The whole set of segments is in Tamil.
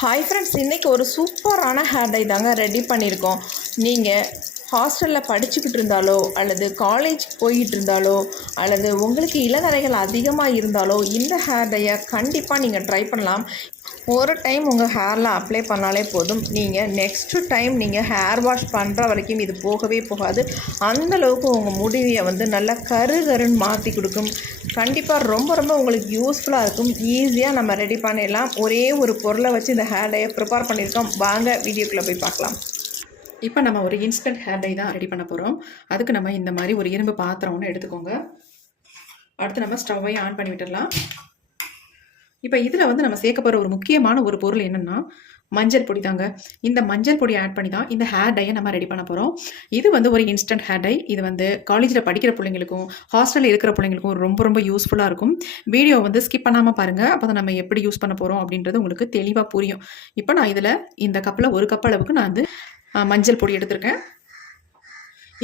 ஹாய் ஃப்ரெண்ட்ஸ், இன்றைக்கி ஒரு சூப்பரான ஹேர் டை தாங்க ரெடி பண்ணியிருக்கோம். நீங்கள் ஹாஸ்டலில் படிச்சுக்கிட்டு இருந்தாலோ அல்லது காலேஜ் போய்கிட்டு இருந்தாலோ அல்லது உங்களுக்கு இளநரைகள் அதிகமாக இருந்தாலோ இந்த ஹேர் டையை கண்டிப்பாக நீங்கள் ட்ரை பண்ணலாம். ஒரு டைம் உங்கள் ஹேரில் அப்ளை பண்ணாலே போதும். நீங்கள் நெக்ஸ்ட்டு டைம் நீங்கள் ஹேர் வாஷ் பண்ணுற வரைக்கும் இது போகவே போகாது. அந்தளவுக்கு உங்கள் முடிவை நல்லா கருன்னு மாற்றி கொடுக்கும். கண்டிப்பாக ரொம்ப ரொம்ப உங்களுக்கு யூஸ்ஃபுல்லாக இருக்கும். ஈஸியாக நம்ம ரெடி பண்ணிடலாம். ஒரே ஒரு பொருளை வச்சு இந்த ஹேர் டையை ப்ரிப்பேர் பண்ணியிருக்கோம். வாங்க வீடியோக்குள்ளே போய் பார்க்கலாம். இப்போ நம்ம ஒரு இன்ஸ்டன்ட் ஹேர் டை தான் ரெடி பண்ண போகிறோம். அதுக்கு நம்ம இந்த மாதிரி ஒரு இரும்பு பாத்திரம் ஒன்று எடுத்துக்கோங்க. அடுத்து நம்ம ஸ்டவ்வையும் ஆன் பண்ணி விட்டுடலாம். இப்போ இதில் நம்ம சேர்க்க போகிற ஒரு முக்கியமான ஒரு பொருள் என்னென்னா மஞ்சள் பொடி தாங்க. இந்த மஞ்சள் பொடி ஆட் பண்ணி தான் இந்த ஹேர் டையை நம்ம ரெடி பண்ண போகிறோம். இது ஒரு இன்ஸ்டன்ட் ஹேர் டை. இது காலேஜில் படிக்கிற பிள்ளைங்களுக்கும் ஹாஸ்டலில் இருக்கிற பிள்ளைங்களுக்கும் ரொம்ப ரொம்ப யூஸ்ஃபுல்லாக இருக்கும். வீடியோ ஸ்கிப் பண்ணாமல் பாருங்கள். அப்போ தான் நம்ம எப்படி யூஸ் பண்ண போகிறோம் அப்படின்றது உங்களுக்கு தெளிவாக புரியும். இப்போ நான் இதில் இந்த கப்பில் ஒரு கப் அளவுக்கு நான் மஞ்சள் பொடி எடுத்திருக்கேன்.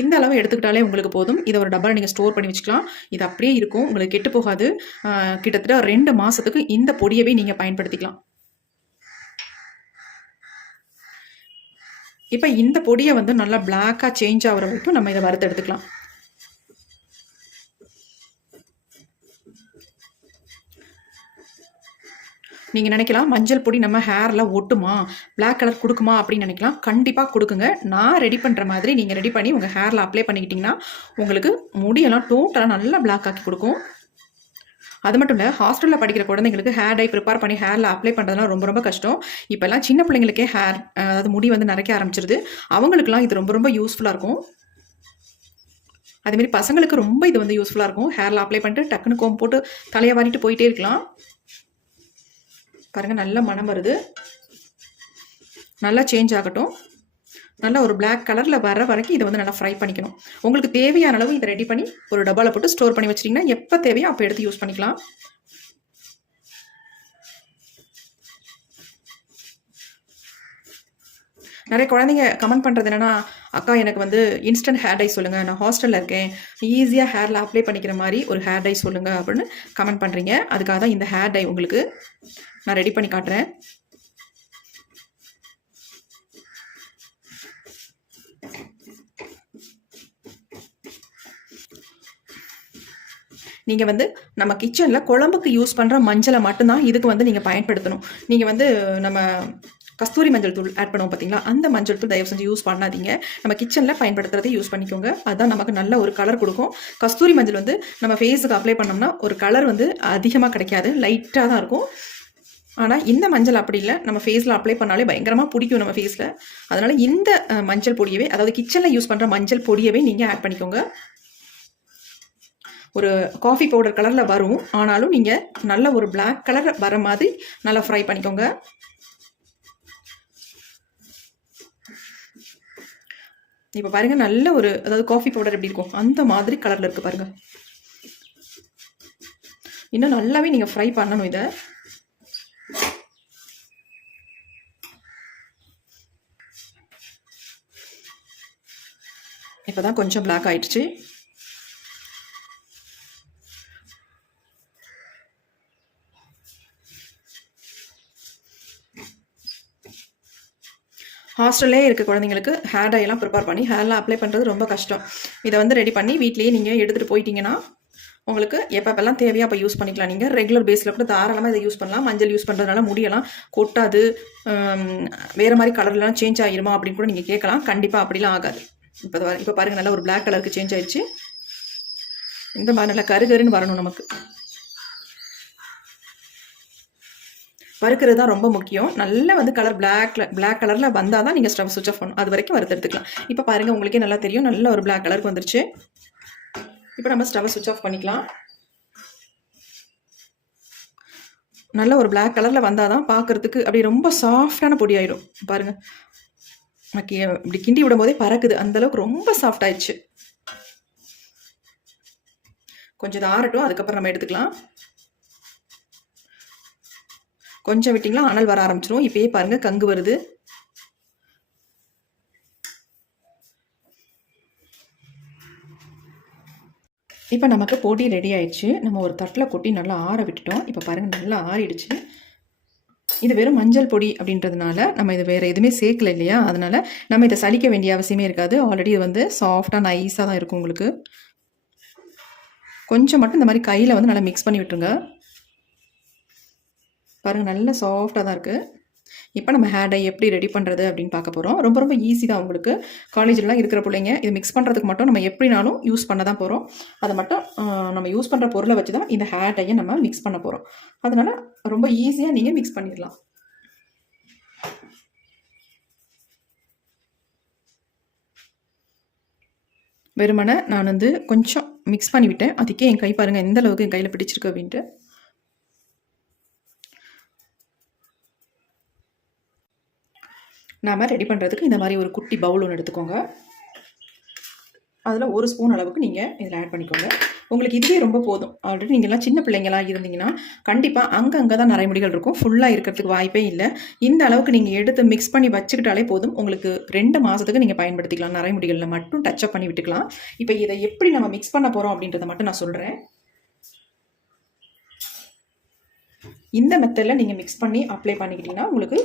இந்த அளவு எடுத்துக்கிட்டாலே உங்களுக்கு போதும். இதை ஒரு டப்பாவில் நீங்கள் ஸ்டோர் பண்ணி வச்சுக்கலாம். இது அப்படியே இருக்கும், உங்களுக்கு கெட்டு போகாது. கிட்டத்தட்ட 2 மாதத்துக்கு இந்த பொடியவே நீங்கள் பயன்படுத்திக்கலாம். இப்போ இந்த பொடியை நல்லா பிளாக்காக சேஞ்ச் ஆகிற வரைக்கும் நம்ம இதை வறுத்து எடுத்துக்கலாம். நீங்கள் நினைக்கலாம் மஞ்சள் பொடி நம்ம ஹேரில் ஒட்டுமா, பிளாக் கலர் கொடுக்குமா அப்படின்னு நினைக்கலாம். கண்டிப்பாக கொடுக்குங்க. நான் ரெடி பண்ணுற மாதிரி நீங்கள் ரெடி பண்ணி உங்கள் ஹேரில் அப்ளை பண்ணிக்கிட்டிங்கன்னா உங்களுக்கு முடியெல்லாம் டோட்டலாக நல்லா பிளாக் ஆக்கி கொடுக்கும். அது மட்டும் இல்லை, ஹாஸ்டலில் படிக்கிற குழந்தைங்களுக்கு ஹேர் டை ப்ரிப்பேர் பண்ணி ஹேரில் அப்ளை பண்ணுறதுலாம் ரொம்ப ரொம்ப கஷ்டம். இப்போல்லாம் சின்ன பிள்ளைங்களுக்கே அதாவது முடி நரைக்க ஆரம்பிச்சிருது. அவங்களுக்குலாம் இது ரொம்ப ரொம்ப யூஸ்ஃபுல்லாக இருக்கும். அதேமாரி பசங்களுக்கு ரொம்ப இது யூஸ்ஃபுல்லாக இருக்கும். ஹேரில் அப்ளை பண்ணிட்டு டக்குன்னு கோம் போட்டு தலையை வாரிட்டு போயிட்டே இருக்கலாம். பாருங்கள், நல்ல மனம் வருது. நல்லா சேஞ்ச் ஆகட்டும். நல்லா ஒரு பிளாக் கலரில் வர வரைக்கும் இதை நல்லா ஃப்ரை பண்ணிக்கணும். உங்களுக்கு தேவையான அளவு இதை ரெடி பண்ணி ஒரு டப்பாவில் போட்டு ஸ்டோர் பண்ணி வச்சிட்டிங்கன்னா எப்போ தேவையோ அப்போ எடுத்து யூஸ் பண்ணிக்கலாம். நிறைய குழந்தைங்க கமெண்ட் பண்ணுறது என்னென்னா, அக்கா எனக்கு இன்ஸ்டன்ட் ஹேர் டை சொல்லுங்கள், நான் ஹாஸ்டலில் இருக்கேன், ஈஸியாக ஹேரில் அப்ளை பண்ணிக்கிற மாதிரி ஒரு ஹேர் டை சொல்லுங்கள் அப்படின்னு கமெண்ட் பண்ணுறீங்க. அதுக்காக தான் இந்த ஹேர் டை உங்களுக்கு நான் ரெடி பண்ணி காட்டுறேன். நீங்கள் நம்ம கிச்சனில் குழம்புக்கு யூஸ் பண்ணுற மஞ்சளை மட்டும்தான் இதுக்கு நீங்கள் பயன்படுத்தணும். நீங்கள் நம்ம கஸ்தூரி மஞ்சள் தூள் ஆட் பண்ணுவோம் பார்த்தீங்களா, அந்த மஞ்சள் தூள் தயவு செஞ்சு யூஸ் பண்ணாதீங்க. நம்ம கிச்சனில் பயன்படுத்துறதை யூஸ் பண்ணிக்கோங்க. அதுதான் நமக்கு நல்ல ஒரு கலர் கொடுக்கும். கஸ்தூரி மஞ்சள் நம்ம ஃபேஸுக்கு அப்ளை பண்ணோம்னா ஒரு கலர் அதிகமாக கிடைக்காது, லைட்டாக தான் இருக்கும். ஆனால் இந்த மஞ்சள் அப்படி இல்லை, நம்ம ஃபேஸில் அப்ளை பண்ணாலே பயங்கரமாக பிடிக்கும் நம்ம ஃபேஸில். அதனால் இந்த மஞ்சள் பொடியவே, அதாவது கிச்சனில் யூஸ் பண்ணுற மஞ்சள் பொடியவே நீங்கள் ஆட் பண்ணிக்கோங்க. ஒரு காஃபி பவுடர் கலரில் வரும், ஆனாலும் நீங்கள் நல்ல ஒரு பிளாக் கலர் வர மாதிரி நல்லா ஃப்ரை பண்ணிக்கோங்க. இப்போ பாருங்கள், நல்ல ஒரு, அதாவது காஃபி பவுடர் எப்படி இருக்கும் அந்த மாதிரி கலரில் இருக்குது பாருங்கள். இன்னும் நல்லாவே நீங்கள் ஃப்ரை பண்ணணும். இதை இப்போ தான் கொஞ்சம் பிளாக் ஆயிடுச்சு. ஹாஸ்டல்லே இருக்க குழந்தைங்களுக்கு ஹேர் டையெல்லாம் ப்ரிப்பேர் பண்ணி ஹேரில் அப்ளை பண்ணுறது ரொம்ப கஷ்டம். இதை ரெடி பண்ணி வீட்லேயே நீங்கள் எடுத்துகிட்டு போயிட்டீங்கன்னா உங்களுக்கு எப்பப்பெல்லாம் தேவையோ அப்போ யூஸ் பண்ணிக்கலாம். நீங்கள் ரெகுலர் பேஸில் கூட தாராளமாக இதை யூஸ் பண்ணலாம். மஞ்சள் யூஸ் பண்ணுறதுனால முடியெல்லாம் கொட்டாது, வேறு மாதிரி கலர்லாம் சேஞ்ச் ஆகிருமா அப்படின்னு கூட நீங்கள் கேட்கலாம். கண்டிப்பாக அப்படிலாம் ஆகாது. இப்போ பாருங்கள், நல்லா ஒரு பிளாக் கலருக்கு சேஞ்ச் ஆயிடுச்சு. இந்த மாதிரி நல்லா கருன்னு வரணும். நமக்கு வறுக்கிறது தான் ரொம்ப முக்கியம். நல்லா கலர் பிளாக் கலரில் வந்தால் தான் நீங்கள் ஸ்டவ் சுவிட்ச் ஆஃப் பண்ணணும். அது வரைக்கும் வறுத்து எடுத்துக்கலாம். இப்போ பாருங்கள், உங்களுக்கே நல்லா தெரியும், நல்ல ஒரு பிளாக் கலருக்கு வந்துருச்சு. இப்போ நம்ம ஸ்டவ் சுவிட்ச் ஆஃப் பண்ணிக்கலாம். நல்ல ஒரு பிளாக் கலரில் வந்தால் தான் பார்க்குறதுக்கு அப்படி ரொம்ப சாஃப்டான பொடி ஆயிடும். பாருங்கள், இப்படி கிண்டி விடும் போதே பறக்குது, அந்தளவுக்கு ரொம்ப சாஃப்ட் ஆயிடுச்சு. கொஞ்சம் ஆறட்டும், அதுக்கப்புறம் நம்ம எடுத்துக்கலாம். கொஞ்சம் விட்டிங்களா அனல் வர ஆரம்பிச்சிடும். இப்போயே பாருங்கள், கங்கு வருது. இப்போ நமக்கு பொடி ரெடி ஆயிடுச்சு. நம்ம ஒரு தட்டில் கொட்டி நல்லா ஆற விட்டுட்டோம். இப்போ பாருங்கள், நல்லா ஆறிடுச்சு. இது வெறும் மஞ்சள் பொடி அப்படின்றதுனால நம்ம இது வேறு எதுவுமே சேர்க்கல இல்லையா, அதனால் நம்ம இதை சலிக்க வேண்டிய அவசியமே இருக்காது. ஆல்ரெடி இது வந்து சாஃப்டாக நைஸாக தான் இருக்கும் உங்களுக்கு. கொஞ்சம் மட்டும் இந்த மாதிரி கையில் வந்து நல்லா மிக்ஸ் பண்ணி விட்டுருங்க. பாருங்கள், நல்ல சாஃப்டாக தான் இருக்குது. இப்போ நம்ம ஹேர் டை எப்படி ரெடி பண்ணுறது அப்படின்னு பார்க்க போகிறோம். ரொம்ப ரொம்ப ஈஸி தான் உங்களுக்கு. காலேஜிலலாம் இருக்கிற பிள்ளைங்க இது மிக்ஸ் பண்ணுறதுக்கு மட்டும் நம்ம எப்படினாலும் யூஸ் பண்ண தான் போகிறோம். அதை மட்டும் நம்ம யூஸ் பண்ணுற பொருளை வச்சு தான் இந்த ஹேர் டையை நம்ம மிக்ஸ் பண்ண போகிறோம். அதனால் ரொம்ப ஈஸியாக நீங்கள் மிக்ஸ் பண்ணிடலாம். வெறுமனை நான் வந்து கொஞ்சம் மிக்ஸ் பண்ணிவிட்டேன். அதுக்கே என் கை பாருங்கள் எந்த அளவுக்கு என் கையில் பிடிச்சிருக்கு அப்படின்ட்டு. நாம் ரெடி பண்ணுறதுக்கு இந்த மாதிரி ஒரு குட்டி பவுல் ஒன்று எடுத்துக்கோங்க. அதில் 1 ஸ்பூன் அளவுக்கு நீங்கள் இதில் ஆட் பண்ணிக்கோங்க. உங்களுக்கு இதுவே ரொம்ப போதும். ஆல்ரெடி நீங்கள்லாம் சின்ன பிள்ளைங்களாக இருந்தீங்கன்னா கண்டிப்பாக அங்கங்கே தான் நரைமுடிகள் இருக்கும், ஃபுல்லாக இருக்கிறதுக்கு வாய்ப்பே இல்லை. இந்த அளவுக்கு நீங்கள் எடுத்து மிக்ஸ் பண்ணி வச்சுக்கிட்டாலே போதும். உங்களுக்கு 2 மாதத்துக்கு நீங்கள் பயன்படுத்திக்கலாம். நரைமுடிகளில் மட்டும் டச்சப் பண்ணி விட்டுக்கலாம். இப்போ இதை எப்படி நம்ம மிக்ஸ் பண்ண போகிறோம் அப்படின்றத மட்டும் நான் சொல்கிறேன். இந்த மெத்தடில் நீங்கள் மிக்ஸ் பண்ணி அப்ளை பண்ணிக்கிட்டீங்கன்னா உங்களுக்கு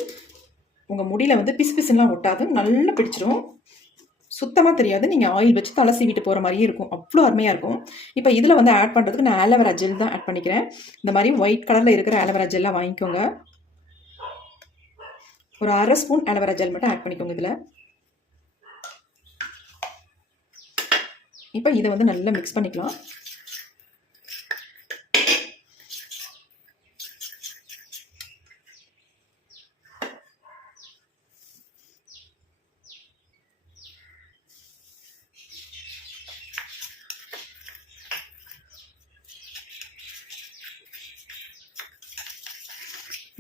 உங்கள் முடியில் வந்து பிசுலாம் ஒட்டாது, நல்லா பிடிச்சிடும், சுத்தமாக தெரியாது. நீங்கள் ஆயில் வச்சு தலை சீவிட்டு போகிற மாதிரியே இருக்கும், அவ்வளோ அருமையாக இருக்கும். இப்போ இதில் வந்து ஆட் பண்ணுறதுக்கு நான் ஆலோவேரா ஜெல் தான் ஆட் பண்ணிக்கிறேன். இந்த மாதிரி ஒயிட் கலரில் இருக்கிற ஆலோவேரா ஜெல்லாக வாங்கிக்கோங்க. ஒரு 1/2 ஸ்பூன் ஆலோவேரா ஜெல் மட்டும் ஆட் பண்ணிக்கோங்க இதில். இப்போ இதை வந்து நல்லா மிக்ஸ் பண்ணிக்கலாம்.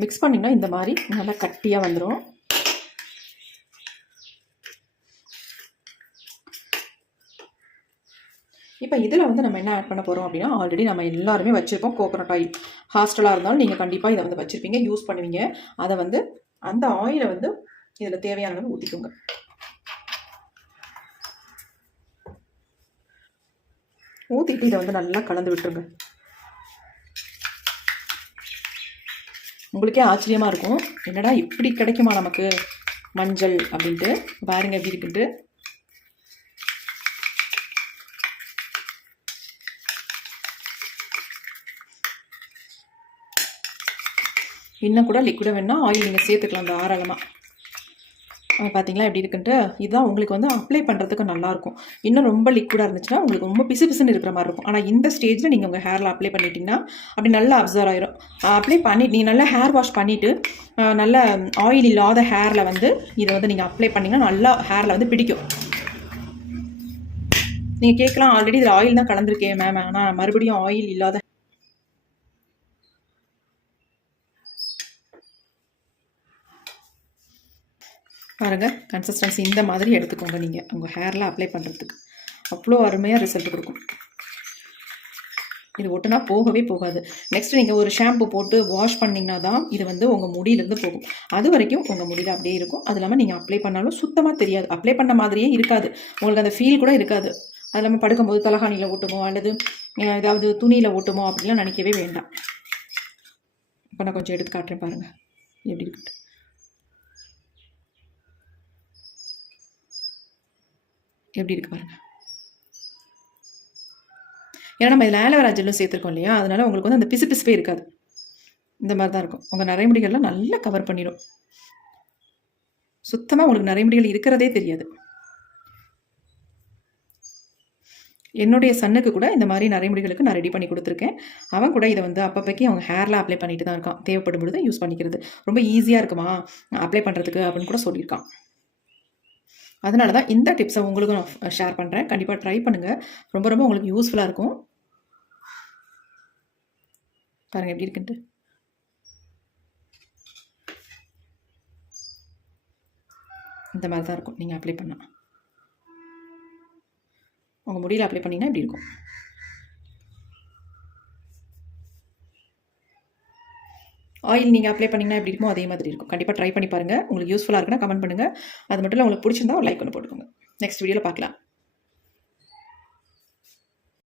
மிக்ஸ் பண்ணிங்கன்னா இந்த மாதிரி நல்லா கட்டியாக வந்துடும். இப்போ இதில் வந்து நம்ம என்ன ஆட் பண்ண போகிறோம் அப்படின்னா, ஆல்ரெடி நம்ம எல்லாருமே வச்சுருப்போம் கோகோனட் ஆயில். ஹாஸ்டலாக இருந்தாலும் நீங்கள் கண்டிப்பாக இதை வந்து வச்சுருப்பீங்க, யூஸ் பண்ணுவீங்க. அதை வந்து அந்த ஆயிலை வந்து இதில் தேவையானது ஊற்றிக்கோங்க. ஊற்றிட்டு இதை வந்து நல்லா கலந்து விட்டுருங்க. உங்களுக்கே ஆச்சரியமாக இருக்கும், என்னடா இப்படி கிடைக்குமா நமக்கு மஞ்சள் அப்படின்ட்டு. பாருங்க எப்படி இருக்குன்ட்டு. இன்னும் கூட லிக்விடாக வேணால் ஆயில் நீங்கள் சேர்த்துக்கலாம் தாராளமாக. பார்த்தீங்களா எப்படி இருக்குன்ட்டு. இதுதான் உங்களுக்கு வந்து அப்ளை பண்ணுறதுக்கு நல்லாயிருக்கும். இன்னும் ரொம்ப லிக்விடாக இருந்துச்சுன்னா உங்களுக்கு ரொம்ப பிசுன்னு இருக்கிற மாதிரி இருக்கும். ஆனால் இந்த ஸ்டேஜில் நீங்கள் உங்கள் ஹேரில் அப்ளை பண்ணிட்டீங்கன்னா அப்படி நல்லா அப்சர்வ் ஆயிரும். அப்ளை பண்ணி நீங்கள் நல்லா ஹேர் வாஷ் பண்ணிவிட்டு நல்ல ஆயில் இல்லாத ஹேரில் வந்து இதை வந்து நீங்கள் அப்ளை பண்ணிங்கன்னா நல்லா ஹேரில் வந்து பிடிக்கும். நீங்கள் கேட்கலாம், ஆல்ரெடி இதில் ஆயில் தான் கலந்துருக்கேன் மேம், ஆனால் மறுபடியும் ஆயில் இல்லாத. பாருங்கள், கன்சிஸ்டன்சி இந்த மாதிரி எடுத்துக்கோங்க. நீங்கள் உங்கள் ஹேரில் அப்ளை பண்ணுறதுக்கு அவ்வளோ அருமையாக ரிசல்ட் கொடுக்கும். இது ஒட்டுனா போகவே போகாது. நெக்ஸ்ட் நீங்கள் ஒரு ஷாம்பு போட்டு வாஷ் பண்ணிங்கன்னா தான் இது வந்து உங்கள் முடியிலேருந்து போகும். அது வரைக்கும் உங்கள் முடியில் அப்படியே இருக்கும். அது இல்லாமல் நீங்கள் அப்ளை பண்ணாலும் சுத்தமாக தெரியாது, அப்ளை பண்ண மாதிரியே இருக்காது, உங்களுக்கு அந்த ஃபீல் கூட இருக்காது. அது இல்லாமல் படுக்கும்போது தலகாணியில் ஓட்டுமோ அல்லது ஏதாவது துணியில் ஓட்டுமோ அப்படிலாம் நினைக்கவே வேண்டாம். இப்போ நான் கொஞ்சம் எடுத்து காட்டுறேன் பாருங்கள் எப்படி இருக்கு. எப்படி இருக்கு பாருங்கள். ஏன்னா நம்ம இதில் ஆலோவேரா ஜெல்லும் சேர்த்துருக்கோம் இல்லையா, அதனால உங்களுக்கு வந்து அந்த பிசுப்பே இருக்காது. இந்த மாதிரி தான் இருக்கும். உங்கள் நரைமுடிகள்லாம் நல்லா கவர் பண்ணிடும். சுத்தமாக உங்களுக்கு நரைமுடிகள் இருக்கிறதே தெரியாது. என்னுடைய சன்னுக்கு கூட இந்த மாதிரி நரைமுடிகளுக்கு நான் ரெடி பண்ணி கொடுத்துருக்கேன். அவன் கூட இதை வந்து அப்பப்போக்கி அவங்க ஹேரில் அப்ளை பண்ணிட்டு தான் இருக்கான். தேவைப்படும் பொழுது யூஸ் பண்ணிக்கிறது. ரொம்ப ஈஸியாக இருக்குமா அப்ளை பண்ணுறதுக்கு அப்படின்னு கூட சொல்லியிருக்கான். அதனால தான் இந்த டிப்ஸை உங்களுக்கும் நான் ஷேர் பண்ணுறேன். கண்டிப்பாக ட்ரை பண்ணுங்கள், ரொம்ப ரொம்ப உங்களுக்கு யூஸ்ஃபுல்லாக இருக்கும். பாருங்கள் எப்படி இருக்குன்ட்டு. இந்த மாதிரி தான் இருக்கும் நீங்கள் அப்ளை பண்ணால். உங்கள் முடியில் அப்ளை பண்ணிங்கன்னா இப்படி இருக்கும். ஆயில் நீங்கள் அப்ளை பண்ணிங்கன்னா எப்படி இருக்குமோ அதே மாதிரி இருக்கும். கண்டிப்பாக ட்ரை பண்ணி பாருங்கள். உங்களுக்கு யூஸ்ஃபுல்லாக இருக்குன்னா கமெண்ட் பண்ணுங்கள். அது மட்டும் இல்லை, உங்களுக்கு பிடிச்சிருந்தா ஒரு லைக் ஒன்று போட்டுக்கோங்க. நெக்ஸ்ட் வீடியோவில் பார்க்கலாம்.